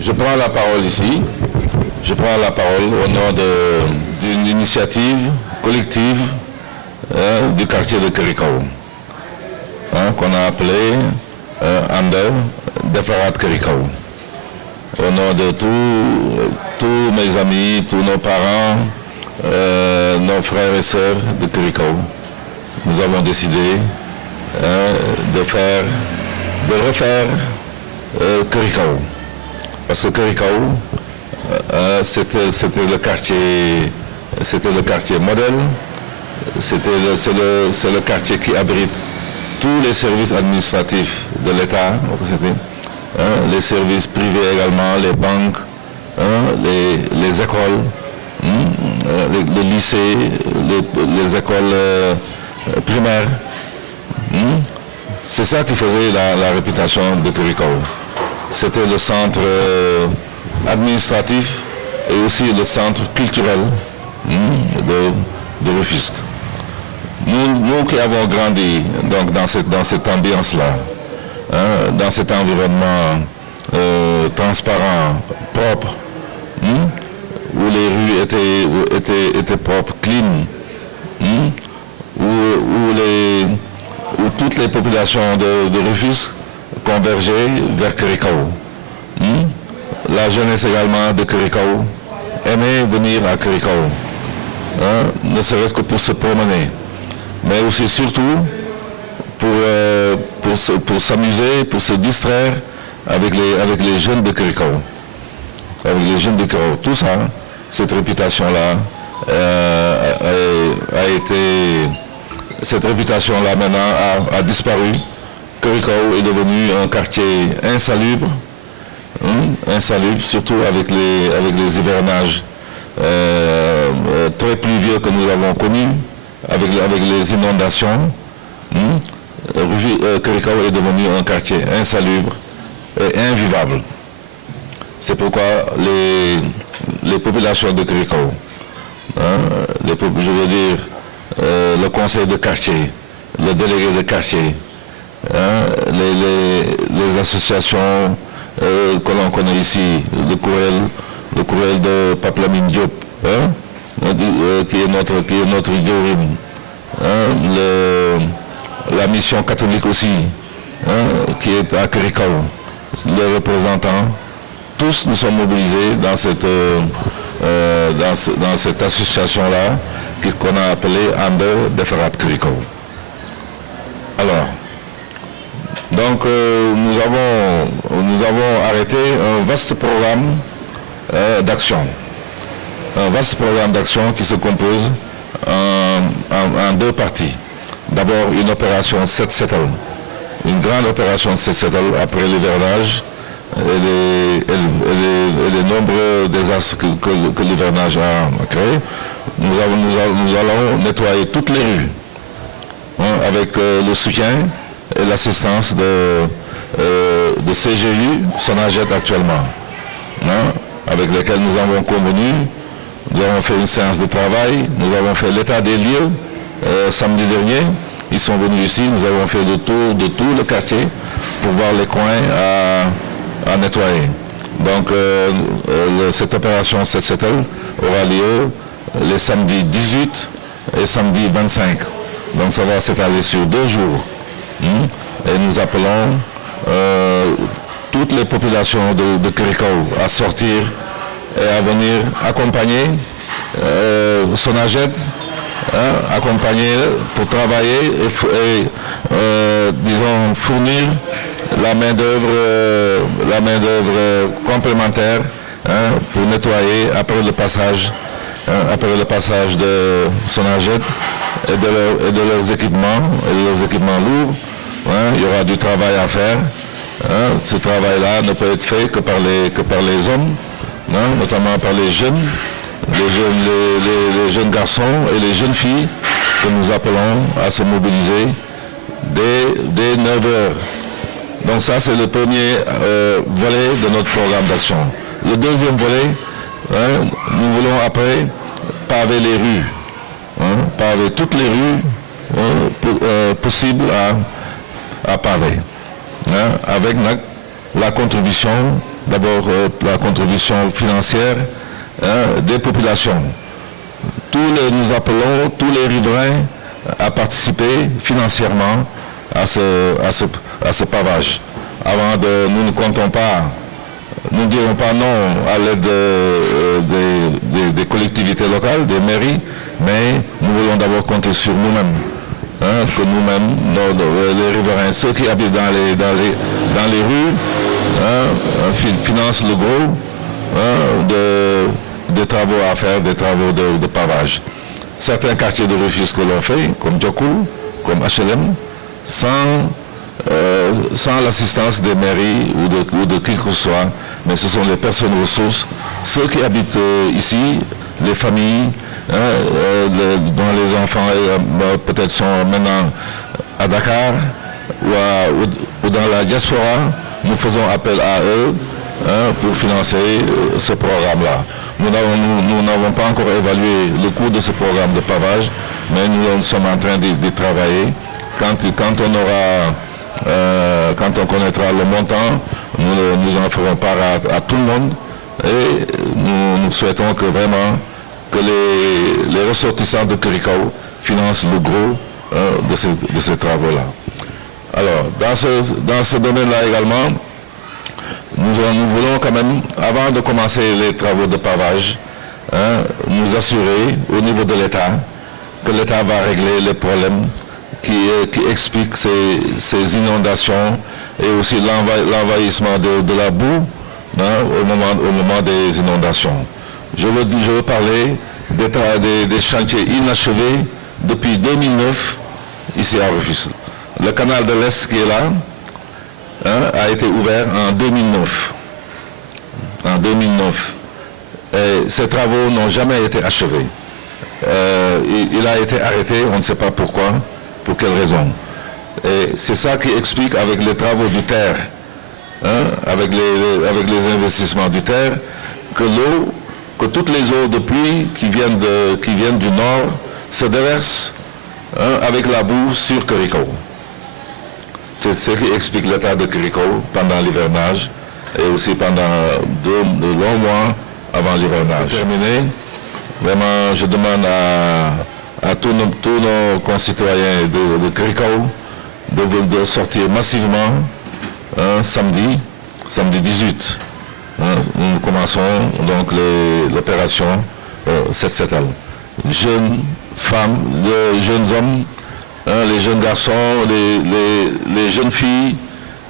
Je prends la parole ici. Je prends la parole au nom d'une initiative collective du quartier de Kerikao, qu'on a appelé Ander Defarat Kerikao. Au nom de tous mes amis, tous nos parents, nos frères et sœurs de Kerikao, nous avons décidé de refaire Kerikao. Parce que Kerikao, c'était le quartier modèle, c'est le quartier qui abrite tous les services administratifs de l'État, les services privés également, les banques, les écoles, les lycées, les écoles primaires. C'est ça qui faisait la réputation de Kerikao. C'était le centre administratif et aussi le centre culturel de Rufisque. Nous qui avons grandi donc, dans cette ambiance-là, dans cet environnement transparent, propre, où les rues étaient propres, clean, où toutes les populations de Rufisque convergeaient vers Kerikao. La jeunesse également de Kerikao aimait venir à Kerikao, ne serait-ce que pour se promener, mais aussi surtout pour s'amuser, pour se distraire avec les jeunes de Kerikao. Avec les jeunes de Kerikao. Tout ça, cette réputation-là cette réputation-là maintenant a disparu. Kerikao est devenu un quartier insalubre, surtout avec les hivernages très pluvieux que nous avons connus, avec les inondations. Kerikao est devenu un quartier insalubre et invivable. C'est pourquoi les populations de Kerikao, je veux dire le conseil de quartier, le délégué de quartier, les associations que l'on connaît ici, le courriel de Paplamine Diop, qui est notre Yorim, la mission catholique aussi, qui est à Kerikao, les représentants, tous nous sommes mobilisés dans cette association-là, qu'on a appelée Ander Defarat Kerikao. Alors, donc nous avons arrêté un vaste programme d'action. Un vaste programme d'action qui se compose en deux parties. D'abord une opération 7-7, une grande opération 7-7 après l'hivernage et les nombreux désastres que l'hivernage a créé. Nous allons nettoyer toutes les rues avec le soutien et l'assistance de CGU, Sonaget actuellement, avec lesquels nous avons convenu. Nous avons fait une séance de travail, nous avons fait l'état des lieux samedi dernier. Ils sont venus ici, nous avons fait le tour de tout le quartier pour voir les coins à nettoyer. Donc cette opération 7-7 aura lieu les samedis 18 et samedi 25. Donc ça va s'étaler sur 2 jours. Et nous appelons toutes les populations de Kerikao à sortir et à venir accompagner Sonaget, accompagner pour travailler et disons fournir la main d'œuvre complémentaire pour nettoyer après le passage de Sonaget et de leurs équipements lourds. Il y aura du travail à faire. Ce travail-là ne peut être fait que par les hommes, notamment par les jeunes garçons et les jeunes filles que nous appelons à se mobiliser dès 9 heures. Donc ça, c'est le premier volet de notre programme d'action. Le deuxième volet, nous voulons après paver les rues, paver toutes les rues possibles à paver, avec la contribution d'abord la contribution financière des populations. Nous appelons tous les riverains à participer financièrement à ce pavage. Nous ne comptons pas, nous ne dirons pas non à l'aide des collectivités locales, des mairies, mais nous voulons d'abord compter sur nous-mêmes. Que nous-mêmes, les riverains, ceux qui habitent dans les rues, financent le gros des travaux à faire, des travaux de pavage. Certains quartiers de Rufisque l'ont fait, comme Djokoul, comme HLM, sans l'assistance des mairies ou de qui que ce soit, mais ce sont les personnes ressources, ceux qui habitent ici, les familles, dont les enfants peut-être sont maintenant à Dakar ou dans la diaspora. Nous faisons appel à eux pour financer ce programme-là. Nous n'avons pas encore évalué le coût de ce programme de pavage, mais nous sommes en train d'y travailler. Quand on connaîtra le montant, nous en ferons part à tout le monde et nous souhaitons que vraiment que les ressortissants de Curicao financent le gros de ces travaux-là. Alors, dans ce domaine-là également, nous voulons quand même, avant de commencer les travaux de pavage, nous assurer au niveau de l'État que l'État va régler les problèmes qui expliquent ces inondations et aussi l'envahissement de la boue au moment des inondations. Je veux parler des chantiers inachevés depuis 2009 ici à Rufisque. Le canal de l'Est qui est là a été ouvert en 2009. En 2009. Et ces travaux n'ont jamais été achevés. Il a été arrêté, on ne sait pas pourquoi, pour quelle raison. Et c'est ça qui explique avec les travaux du terre, avec les investissements du terre, que toutes les eaux de pluie qui viennent du nord se déversent avec la boue sur Curicao. C'est ce qui explique l'état de Curicao pendant l'hivernage et aussi pendant de longs mois avant l'hivernage. Pour terminer, vraiment, je demande à tous nos concitoyens de Curicao de sortir massivement samedi 18. Nous commençons donc l'opération 7-7-L. Jeunes femmes, jeunes hommes, les jeunes garçons, les jeunes filles,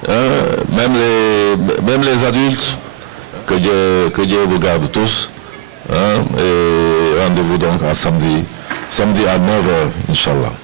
même les adultes, que Dieu vous garde tous. Et rendez-vous donc à samedi à 9h, Inch'Allah.